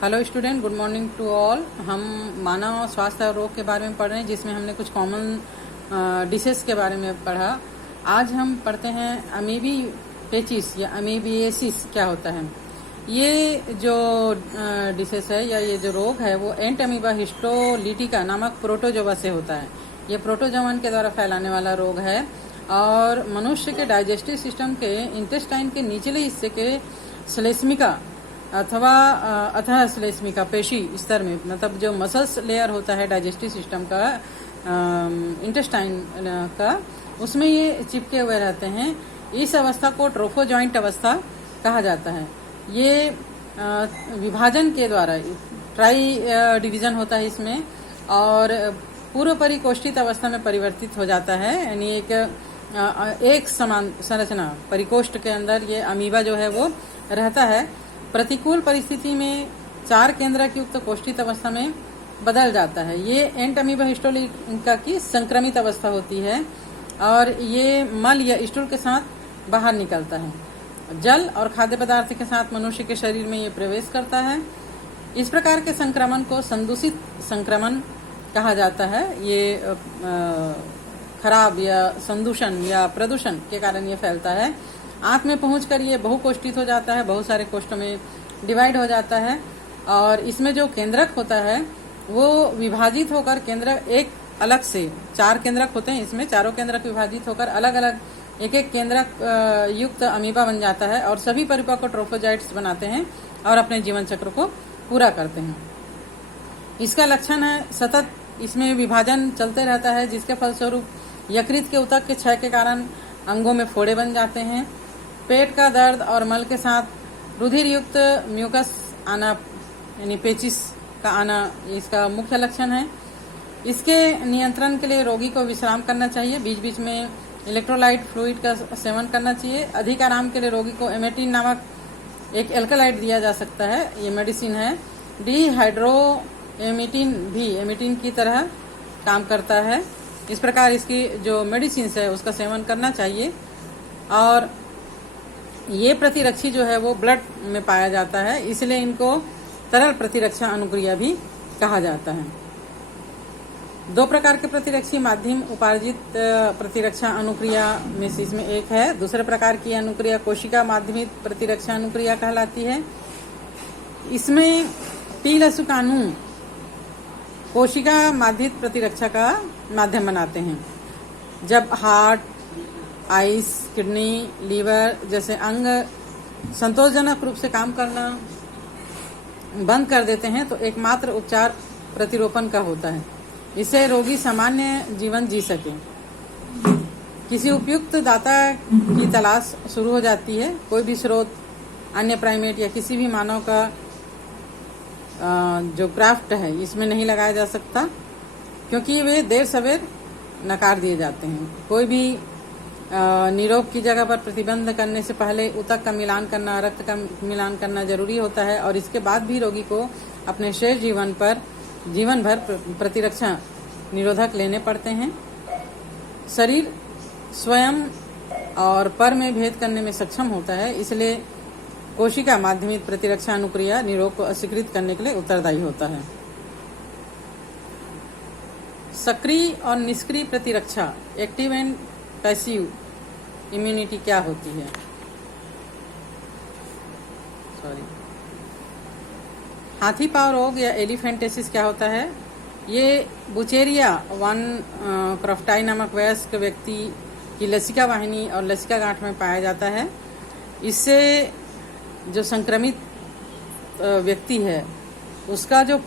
Hello student, good morning to all. हम मानव स्वास्थ्य और रोग के बारे में पढ़ रहे हैं, जिसमें हमने कुछ कॉमन डिसेस के बारे में पढ़ा। आज हम पढ़ते हैं अमीबी पेचिस या अमीबिएसिस क्या होता है। ये जो डिसेस है या ये जो रोग है वो एंट अमीबा हिस्टोलिटिका नामक प्रोटोजोआ से होता है। ये प्रोटोजोवन के द्वारा फैलाने वाला रोग है और मनुष्य के डाइजेस्टिव सिस्टम के इंटेस्टाइन के निचले हिस्से के श्लेष्मिका अथवा अतः श्लेष्मिका पेशी स्तर में, मतलब जो मसल्स लेयर होता है डाइजेस्टिव सिस्टम का इंटेस्टाइन का, उसमें ये चिपके हुए रहते हैं। इस अवस्था को ट्रोफोजॉइंट अवस्था कहा जाता है। ये विभाजन के द्वारा ट्राई डिवीजन होता है इसमें, और पूर्व परिकोष्ठित अवस्था में परिवर्तित हो जाता है। यानी एक समान संरचना परिकोष्ठ के अंदर ये अमीबा जो है वो रहता है। प्रतिकूल परिस्थिति में 4 केंद्रक युक्त कोष्ठित अवस्था में बदल जाता है। ये एंट अमीबा हिस्टोलिटिका की संक्रमित अवस्था होती है और ये मल या स्टूल के साथ बाहर निकलता है। जल और खाद्य पदार्थ के साथ मनुष्य के शरीर में ये प्रवेश करता है। इस प्रकार के संक्रमण को संदूषित संक्रमण कहा जाता है। ये खराब या संदूषण या प्रदूषण के कारण ये फैलता है। आंत में पहुंचकर ये बहुकोष्ठित हो जाता है, बहुत सारे कोष्ठों में डिवाइड हो जाता है और इसमें जो केंद्रक होता है वो विभाजित होकर केंद्रक एक अलग से 4 केंद्रक होते हैं। इसमें चारों केंद्रक विभाजित होकर अलग अलग एक केंद्रक युक्त अमीबा बन जाता है और सभी परिपक्व ट्रोफोजाइट्स बनाते हैं और अपने जीवन चक्र को पूरा करते हैं। इसका लक्षण है सतत इसमें विभाजन चलते रहता है, जिसके फलस्वरूप यकृत के ऊतक के क्षय के कारण अंगों में फोड़े बन जाते हैं। पेट का दर्द और मल के साथ रुधिर युक्त म्यूकस आना यानी पेचिस का आना इसका मुख्य लक्षण है। इसके नियंत्रण के लिए रोगी को विश्राम करना चाहिए, बीच बीच में इलेक्ट्रोलाइट फ्लूइड का सेवन करना चाहिए। अधिक आराम के लिए रोगी को एमेटिन नामक एक एल्कलाइड दिया जा सकता है, ये मेडिसिन है। डिहाइड्रो एमिटिन भी एमिटिन की तरह काम करता है। इस प्रकार इसकी जो मेडिसिन है उसका सेवन करना चाहिए। और ये प्रतिरक्षी जो है वो ब्लड में पाया जाता है, इसलिए इनको तरल प्रतिरक्षा अनुक्रिया भी कहा जाता है। 2 प्रकार के प्रतिरक्षी माध्यम उपार्जित प्रतिरक्षा अनुक्रिया में से इसमें एक है। दूसरे प्रकार की अनुक्रिया कोशिका माध्यमिक प्रतिरक्षा अनुक्रिया कहलाती है। इसमें टी लसुकाणु कोशिका माध्यमिक प्रतिरक्षा का माध्यम बनाते हैं। जब हार्ट, आइस, किडनी, लीवर जैसे अंग संतोषजनक रूप से काम करना बंद कर देते हैं तो एकमात्र उपचार प्रतिरोपण का होता है। इससे रोगी सामान्य जीवन जी सके। किसी उपयुक्त दाता की तलाश शुरू हो जाती है। कोई भी स्रोत अन्य प्राइमेट या किसी भी मानव का जो क्राफ्ट है इसमें नहीं लगाया जा सकता, क्योंकि वे देर सवेर नकार दिए जाते हैं। कोई भी निरोग की जगह पर प्रतिबंध करने से पहले ऊतक का मिलान करना, रक्त का मिलान करना जरूरी होता है और इसके बाद भी रोगी को अपने शेष जीवन भर प्रतिरक्षा निरोधक लेने पड़ते हैं। शरीर स्वयं और पर में भेद करने में सक्षम होता है, इसलिए कोशिका माध्यमिक प्रतिरक्षा अनुक्रिया निरोग को अस्वीकृत करने के लिए उत्तरदायी होता है। सक्रिय और निष्क्रिय प्रतिरक्षा एक्टिव एंड पैसिव इम्यूनिटी क्या होती है? हाथी पांव रोग या एलिफेंटेसिस क्या होता है? ये बुचेरिया 1 क्रॉफ्टाई नामक वयस्क व्यक्ति की लसिका वाहिनी और लसिका गांठ में पाया जाता है। इससे जो संक्रमित व्यक्ति है उसका जो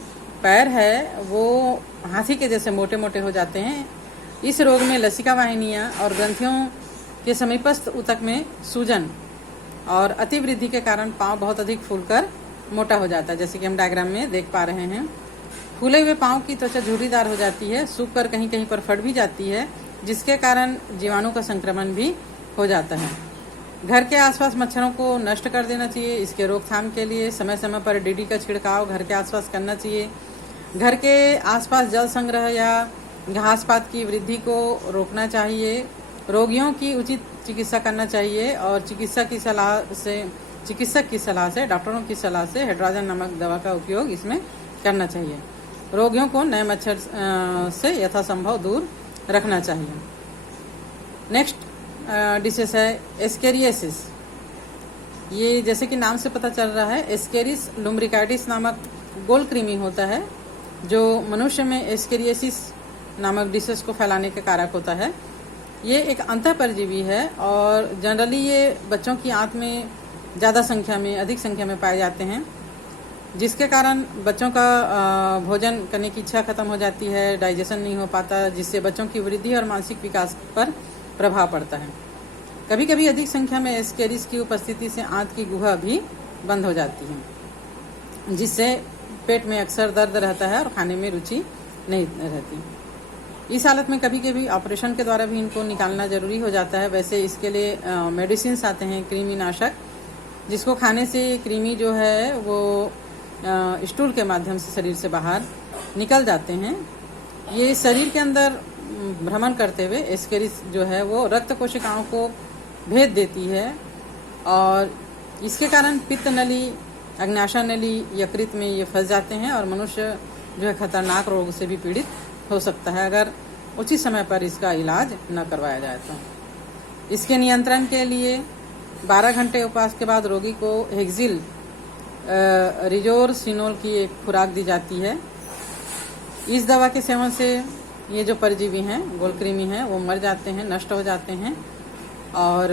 पैर है वो हाथी के जैसे मोटे मोटे हो जाते हैं। इस रोग में लसिका वाहिनियां और ग्रंथियों के समीपस्थ ऊतक में सूजन और अतिवृद्धि के कारण पांव बहुत अधिक फूलकर मोटा हो जाता है, जैसे कि हम डायग्राम में देख पा रहे हैं। फूले हुए पांव की त्वचा झुर्रीदार हो जाती है, सूखकर कहीं कहीं पर फट भी जाती है, जिसके कारण जीवाणु का संक्रमण भी हो जाता है। घर के आसपास मच्छरों को नष्ट कर देना चाहिए। इसके रोकथाम के लिए समय समय पर डीडी का छिड़काव घर के आसपास करना चाहिए। घर के आसपास जल संग्रह या घास पात की वृद्धि को रोकना चाहिए। रोगियों की उचित चिकित्सा करना चाहिए और चिकित्सा की सलाह से चिकित्सक की सलाह से, डॉक्टरों की सलाह से हेड्राजन नामक दवा का उपयोग इसमें करना चाहिए। रोगियों को नए मच्छर से यथासंभव दूर रखना चाहिए। नेक्स्ट डिसीज है एस्केरियासिस। ये जैसे कि नाम से पता चल रहा है, एस्केरिस लुम्ब्रिकाइटिस नामक गोल कृमि होता है जो मनुष्य में एस्केरियासिस नामक डिसीज को फैलाने का कारक होता है। ये एक अंतःपरजीवी है और जनरली ये बच्चों की आंत में अधिक संख्या में पाए जाते हैं, जिसके कारण बच्चों का भोजन करने की इच्छा खत्म हो जाती है, डाइजेशन नहीं हो पाता, जिससे बच्चों की वृद्धि और मानसिक विकास पर प्रभाव पड़ता है। कभी कभी अधिक संख्या में एस्केरिस की उपस्थिति से आंत की गुहा भी बंद हो जाती है, जिससे पेट में अक्सर दर्द रहता है और खाने में रुचि नहीं रहती। इस हालत में कभी कभी ऑपरेशन के द्वारा भी इनको निकालना जरूरी हो जाता है। वैसे इसके लिए मेडिसिन आते हैं, कृमिनाशक, जिसको खाने से कृमि जो है वो स्टूल के माध्यम से शरीर से बाहर निकल जाते हैं। ये शरीर के अंदर भ्रमण करते हुए एस्केरिस जो है वो रक्त कोशिकाओं को भेद देती है और इसके कारण पित्त नली, अग्न्याशय नली, यकृत में ये फंस जाते हैं और मनुष्य जो है खतरनाक रोग से भी पीड़ित हो सकता है अगर उचित समय पर इसका इलाज न करवाया जाए तो। इसके नियंत्रण के लिए 12 घंटे उपवास के बाद रोगी को हेक्सिल रिजोरसिनोल की एक खुराक दी जाती है। इस दवा के सेवन से ये जो परजीवी हैं, गोलकृमि हैं, वो मर जाते हैं, नष्ट हो जाते हैं और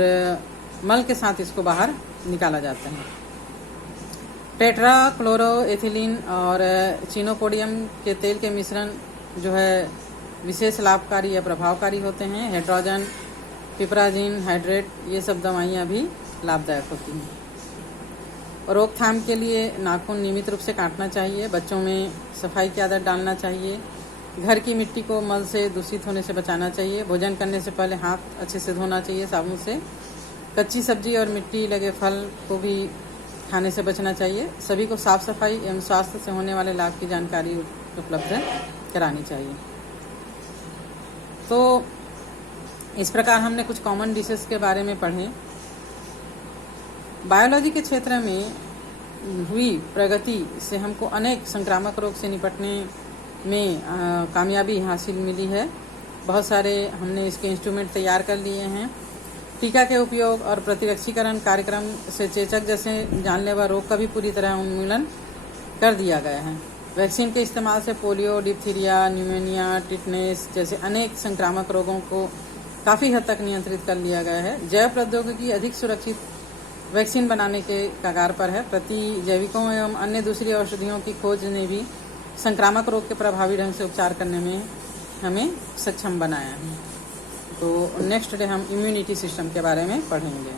मल के साथ इसको बाहर निकाला जाता है। टेट्रा क्लोरोएथिलीन और चिनोपोडियम के तेल के मिश्रण जो है विशेष लाभकारी या प्रभावकारी होते हैं। हेड्रोजन, पिपराजिन हाइड्रेट, ये सब दवाइयाँ भी लाभदायक होती हैं। रोकथाम के लिए नाखून नियमित रूप से काटना चाहिए। बच्चों में सफाई की आदत डालना चाहिए। घर की मिट्टी को मल से दूषित होने से बचाना चाहिए। भोजन करने से पहले हाथ अच्छे से धोना चाहिए साबुन से। कच्ची सब्जी और मिट्टी लगे फल को भी खाने से बचना चाहिए। सभी को साफ सफाई एवं स्वास्थ्य से होने वाले लाभ की जानकारी उपलब्ध करानी चाहिए। तो इस प्रकार हमने कुछ कॉमन डिसीज के बारे में पढ़े। बायोलॉजी के क्षेत्र में हुई प्रगति से हमको अनेक संक्रामक रोग से निपटने में कामयाबी हासिल मिली है। बहुत सारे हमने इसके इंस्ट्रूमेंट तैयार कर लिए हैं। टीका के उपयोग और प्रतिरक्षीकरण कार्यक्रम से चेचक जैसे जानलेवा रोग का भी पूरी तरह उन्मूलन कर दिया गया है। वैक्सीन के इस्तेमाल से पोलियो, डिप्थीरिया, न्यूमोनिया, टिटनेस जैसे अनेक संक्रामक रोगों को काफ़ी हद तक नियंत्रित कर लिया गया है। जैव प्रौद्योगिकी अधिक सुरक्षित वैक्सीन बनाने के कगार पर है। प्रतिजैविकों एवं अन्य दूसरी औषधियों की खोज ने भी संक्रामक रोग के प्रभावी ढंग से उपचार करने में हमें सक्षम बनाया है। तो नेक्स्ट डे हम इम्यूनिटी सिस्टम के बारे में पढ़ेंगे।